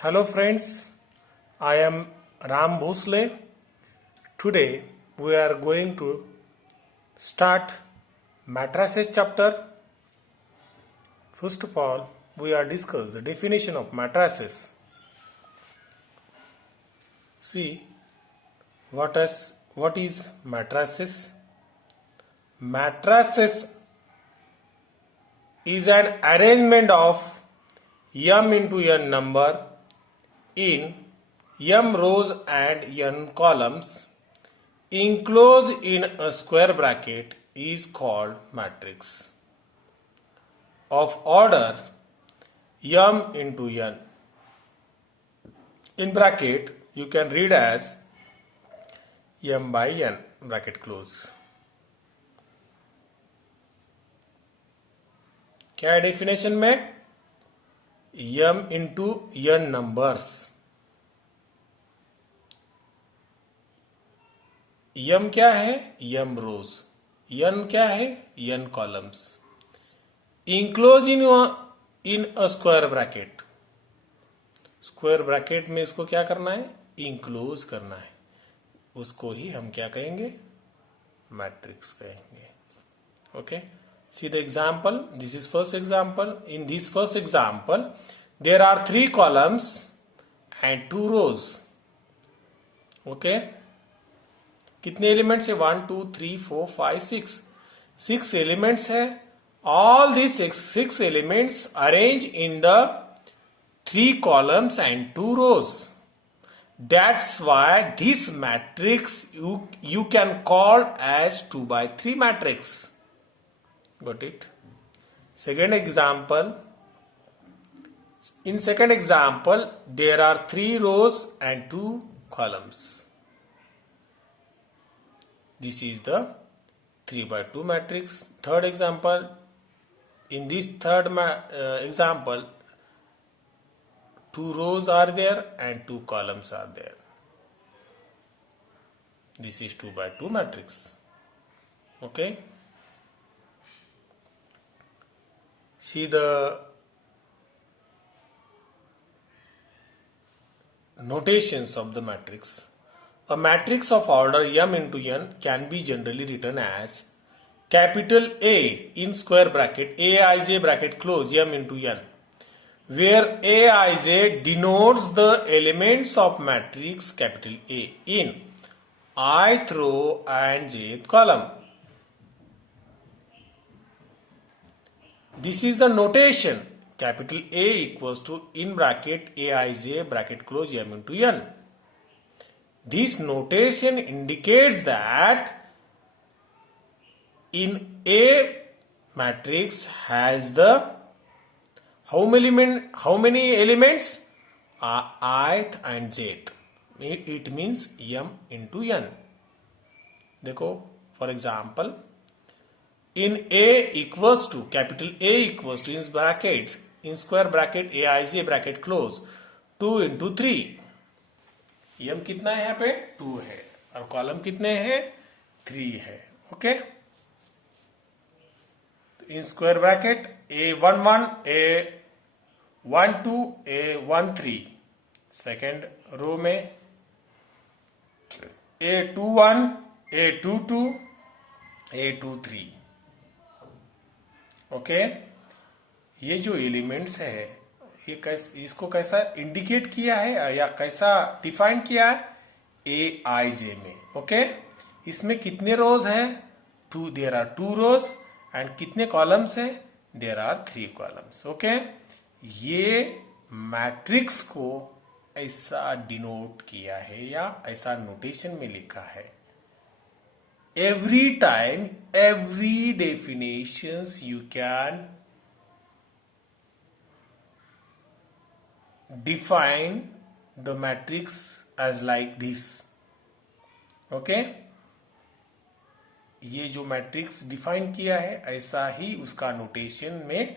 Hello friends, I am Ram Bhosle. Today we are going to start matrices chapter. First of all, we are discuss the definition of matrices. See what is matrices? Matrices is an arrangement of m into n number in m rows and n columns enclosed in a square bracket is called matrix of order m into n. In bracket you can read as m by n bracket close. क्या है definition में? m into n numbers. m क्या है? m रोज. n क्या है? n columns. Enclose in a square bracket. Square bracket में इसको क्या करना है? इंक्लोज करना है. उसको ही हम क्या कहेंगे? मैट्रिक्स कहेंगे. Okay. See the example. This is first example. In this first example, there are 3 columns and 2 rows. Okay. कितने एलिमेंट्स है? 1 2 3 4 5 6. 6 एलिमेंट्स है. All these 6 elements arranged in the 3 columns and 2 rows. That's why this matrix you can call as 2 by 3 matrix. Got it? Second example. In second example, there are 3 rows and 2 columns. This is the 3 by 2 matrix. Third example. In this third example, 2 rows are there and 2 columns are there. This is 2 by 2 matrix. Okay. See the notations of the matrix. A matrix of order m into n can be generally written as capital A in square bracket Aij bracket close m into n, where Aij denotes the elements of matrix capital A in ith row and jth column. This is the notation. Capital A equals to in bracket Aij bracket close m into n. This notation indicates that in A matrix has the how many elements? Ith and jth. It means m into n. देखो, for example, in A equals to capital A equals to in square bracket Aij bracket close 2 into 3. m कितना है? यहाँ पे 2 है और column कितने हैं? 3 है. Okay. In square bracket A11 A12 A13. Second row में A21 A22 A23. ओके. ये जो एलिमेंट्स है ये इसको कैसा इंडिकेट किया है या कैसा डिफाइन किया है? ए आई जे में. ओके. इसमें कितने रोज है? 2. देयर आर 2 रोज एंड कितने कॉलम्स है? There are 3 columns. ओके. ये मैट्रिक्स को ऐसा डिनोट किया है या ऐसा नोटेशन में लिखा है. Every time, every definitions you can define the matrix as like this. Okay? ये जो मैट्रिक्स डिफाइन किया है ऐसा ही उसका नोटेशन में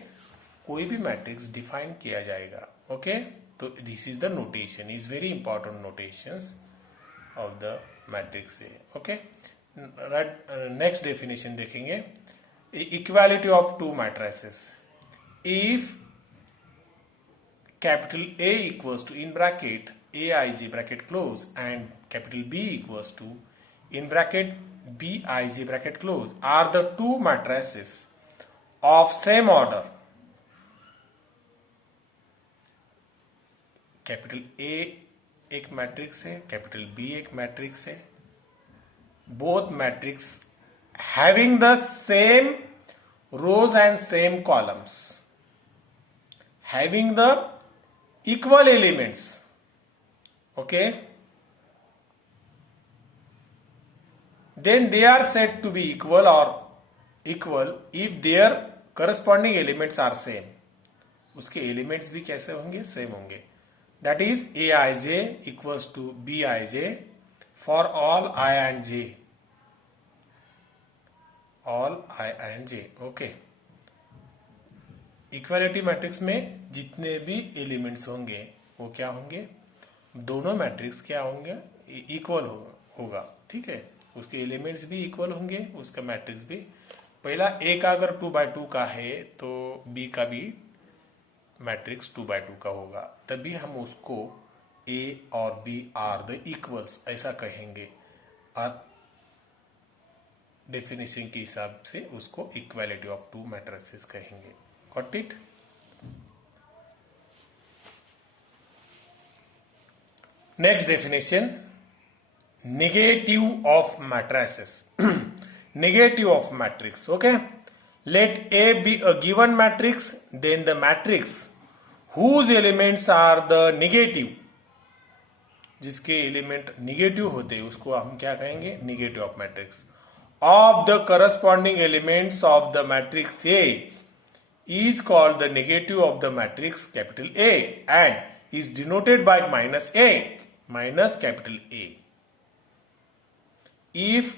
कोई भी मैट्रिक्स डिफाइन किया जाएगा. ओके. तो this is the notation. Is very important notations of the matrix. Okay. Next definition देखेंगे. Equality of 2 matrices. If capital A equals to in bracket aij bracket close and capital B equals to in bracket bij bracket close are the two matrices of same order. Capital A एक matrix है, capital B एक matrix है. Both matrix having the same rows and same columns, having the equal elements. Okay, then they are said to be equal or equal if their corresponding elements are same. उसके elements भी कैसे होंगे? Same होंगे. That is aij equals to bij for all I and j. all I and j. Okay, equality matrix में जितने भी elements होंगे वो क्या होंगे? दोनों मैट्रिक्स क्या होंगे? इक्वल होगा. ठीक है, उसके एलिमेंट्स भी इक्वल होंगे, उसका मैट्रिक्स भी. पहला ए का अगर 2/2 का है तो बी का भी मैट्रिक्स 2/2 का होगा. तभी हम उसको ए और बी आर द इक्वल्स ऐसा कहेंगे और डेफिनेशन के हिसाब से उसको इक्वालिटी ऑफ टू मैट्रिसेस कहेंगे. Got it? Next definition, negative of matrices. Negative of matrix. Okay, let A be a given matrix, then the matrix whose elements are the negative, जिसके element negative होते हैं उसको हम क्या कहेंगे? Negative of matrix. Of the corresponding elements of the matrix A is called the negative of the matrix capital A and is denoted by minus A, minus capital A. If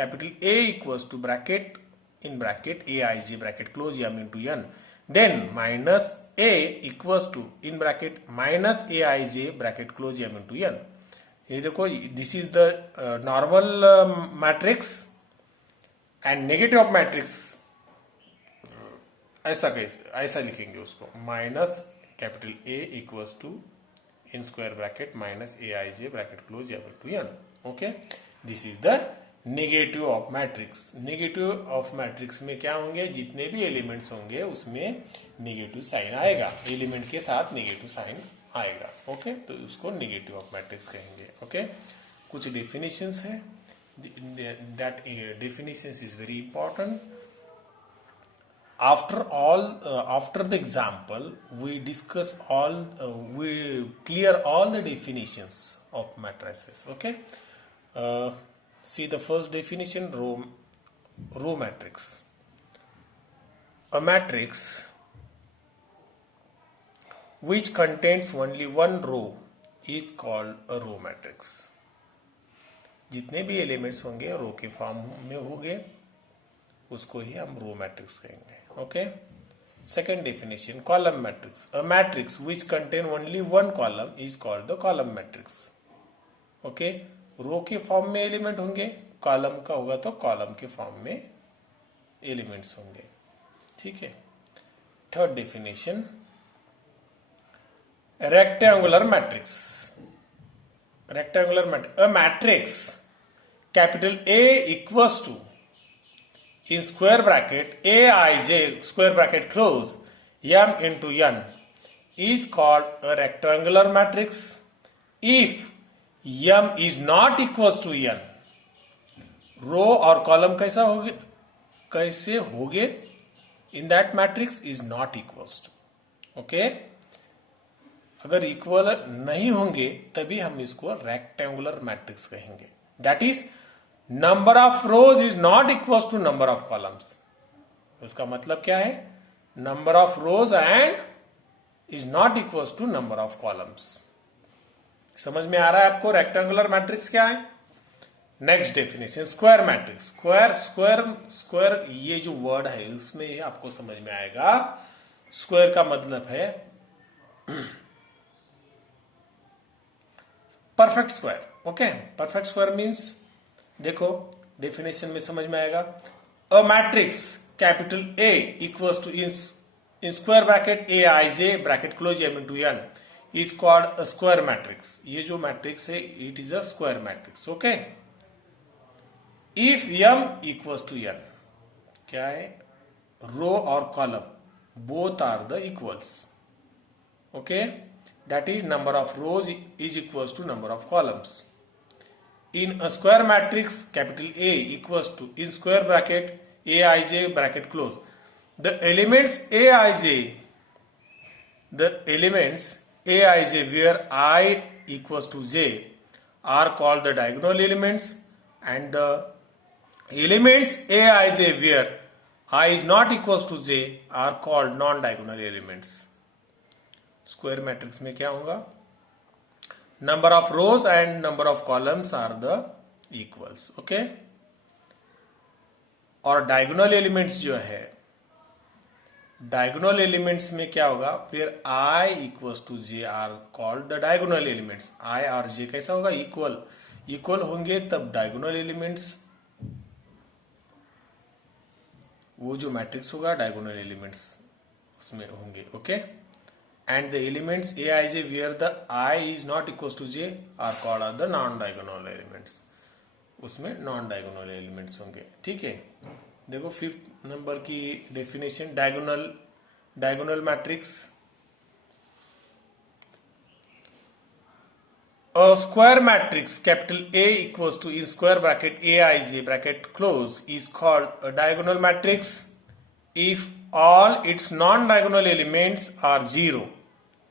capital A equals to bracket in bracket aij bracket close m into n, then minus A equals to in bracket minus aij bracket close m into n. ये देखो, this is the normal matrix and negative of matrix ऐसा लिखेंगे उसको. Minus capital A equals to in square bracket minus aij bracket close m into n. Okay, this is the negative of matrix. Negative of matrix में क्या होंगे? जितने भी elements होंगे उसमें नेगेटिव साइन आएगा, एलिमेंट के साथ नेगेटिव साइन आएगा. ओके, तो उसको नेगेटिव ऑफ मैट्रिक्स कहेंगे. ओके, कुछ डेफिनेशंस है. That definitions is very important. after the example we discuss we clear all the definitions of matrices. Okay, see the first definition, row matrix. A matrix which contains only one row is called a row matrix. जितने भी elements होंगे रो के form में होंगे उसको ही हम row matrix कहेंगे. Okay, second definition, column matrix. A matrix which contain only one column is called the column matrix. Okay, row के फॉर्म में एलिमेंट होंगे, कॉलम का होगा तो कॉलम के फॉर्म में एलिमेंट्स होंगे. ठीक है. Third definition, rectangular matrix. Rectangular matrix, a matrix capital A equals to in square bracket aij square bracket close m into n is called a rectangular matrix if m is not equals to n. Row और column कैसे होगे in that matrix is not equals to. Okay, अगर equal नहीं होंगे तभी हम इसको rectangular matrix कहेंगे. That is number of rows is not equal to number of columns. उसका मतलब क्या है? Number of rows and is not equal to number of columns. समझ में आ रहा है आपको रेक्टेंगुलर मैट्रिक्स क्या है? Next definition, square matrix. Square ये जो वर्ड है उसमें आपको समझ में आएगा. स्क्वायर का मतलब है perfect square. Okay, perfect square means देखो डेफिनेशन में समझ में आएगा. A matrix capital A equals to in in square bracket aij bracket close m into n is called a square matrix. ये जो मैट्रिक्स है it is a square matrix. Okay. If m equals to n, क्या है, row और column both are the equals. Okay, that is number of rows is equals to number of columns. In a square matrix capital A equals to, in square bracket aij bracket close, the elements aij where I equals to j are called the diagonal elements, and the elements aij where I is not equals to j are called non-diagonal elements. Square matrix में क्या होगा, number of rows and number of columns are the equals. Okay, और diagonal elements जो है, diagonal elements में क्या होगा, फिर i equals to j are called the diagonal elements. i और j कैसा होगा, इक्वल. इक्वल होंगे तब डायगोनल एलिमेंट्स, वो जो मैट्रिक्स होगा डायगोनल एलिमेंट्स उसमें होंगे. Okay, and the elements aij where the i is not equal to j are called the non diagonal elements. उसमें नॉन डायगोनल एलिमेंट्स होंगे. ठीक है, देखो 5th नंबर की definition, diagonal matrix. A square matrix capital A equals to, in square bracket aij bracket close, is called a diagonal matrix if all its non-diagonal elements are zero.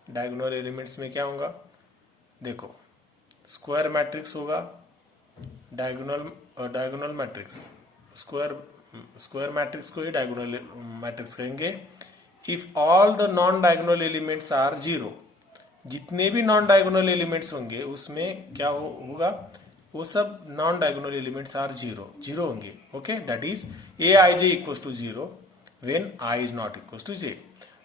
Diagonal elements में क्या होगा, देखो square matrix होगा, diagonal matrix, square matrix को ही diagonal matrix कहेंगे. If all the non diagonal elements are zero, जितने भी नॉन डायगोनल एलिमेंट्स होंगे उसमें क्या होगा, वो सब non diagonal elements are zero होंगे. Okay, that is a i j equal to zero when i is not equal to j.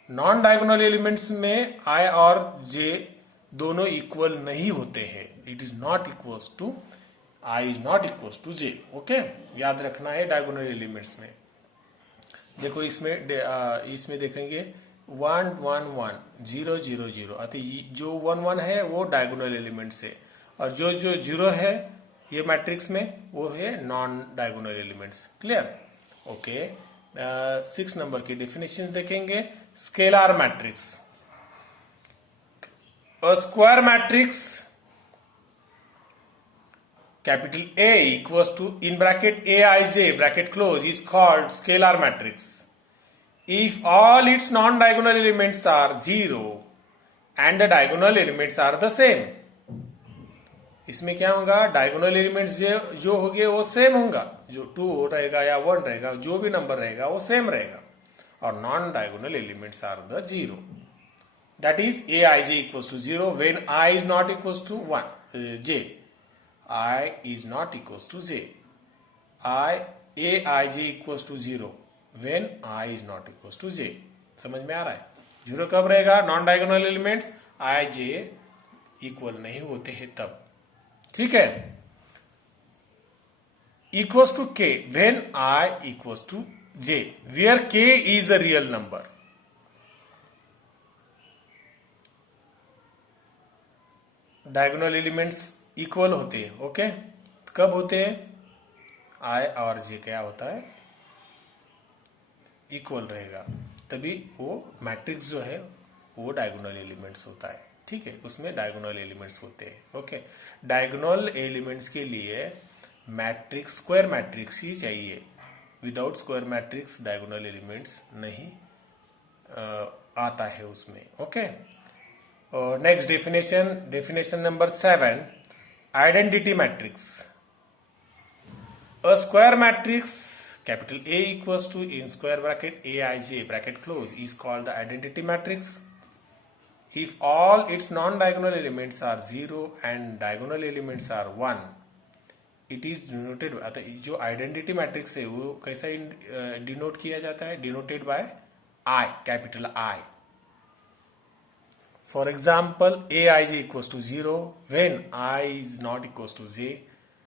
Non diagonal elements में आई और जे दोनों इक्वल नहीं होते हैं. It is not equal to, i is not equal to j. Okay, याद रखना है diagonal elements में. देखो इसमें देखेंगे 1 1 1 0 0 0, अतः जो 1 1 है वो डायगोनल एलिमेंट्स है, और जो 0 है ये मैट्रिक्स में वो है non diagonal elements. Clear. Okay, 6 number की डेफिनेशन देखेंगे. Scalar matrix, a square matrix capital A equals to, in bracket aij bracket close, is called scalar matrix if all its non-diagonal elements are zero and the diagonal elements are the same. इसमें क्या होगा, diagonal elements जो होंगे वो same होगा, जो 2 रहेगा या 1 रहेगा, जो भी नंबर रहेगा वो सेम रहेगा, और non diagonal elements are the zero. That is aij equals to zero when i is not equals to 1 j. I is not equals to j. aij equals to 0 when I is not equals to j. समझ में आ रहा है. Zero कब रहेगा, non diagonal elements i j equal नहीं होते हैं तब. ठीक है. Equals to k when I equals to j, where k is a real number. Diagonal elements equal होते हैं. ओके, कब होते हैं, आई और जे क्या होता है, इक्वल रहेगा, तभी वो मैट्रिक्स जो है वो डायगोनल एलिमेंट्स होता है. ठीक है, उसमें डायगोनल एलिमेंट्स होते हैं. ओके, डायगोनल एलिमेंट्स के लिए मैट्रिक्स स्क्वायर मैट्रिक्स ही चाहिए. Without square matrix diagonal elements नहीं आता है उसमें. Okay, next definition number 7, identity matrix. A square matrix capital A equals to, in square bracket aij bracket close, is called the identity matrix if all its non-diagonal elements are 0 and diagonal elements are 1. It is denoted, अतः जो identity matrix है वो कैसा denote किया जाता है, denoted by I, capital I. For example, aij equals to 0 when I is not equals to j,